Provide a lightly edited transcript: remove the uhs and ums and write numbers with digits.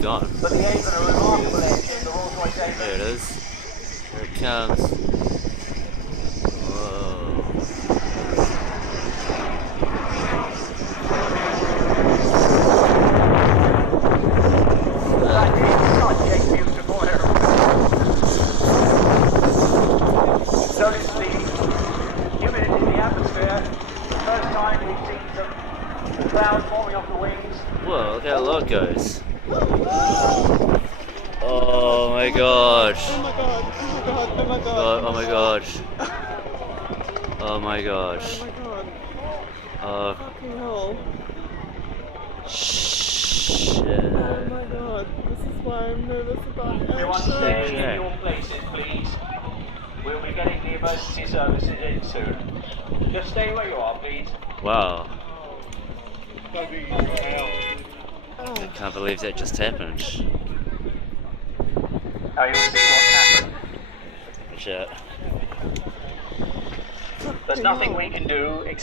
gone. But the aim of a remarkable engine, the Rolls-Royce engine. There it is. Here it comes. Whoa. That is such a beautiful aeroplane. Notice the humidity in the atmosphere. The first time we've seen some clouds forming off the wings. Whoa, look how low it goes. Oh my gosh. Oh my god, oh my god, oh my god. Oh my gosh. Oh my god. Oh Fucking hell. shit. Oh my god. This is why I'm nervous about Everyone Airshow. stay Okay. in your places, please. We'll be getting the emergency services in soon. Just stay where you are, please. Wow. Oh. I can't believe that just happened. Now you'll see what's happened. Shit. There's nothing we can do except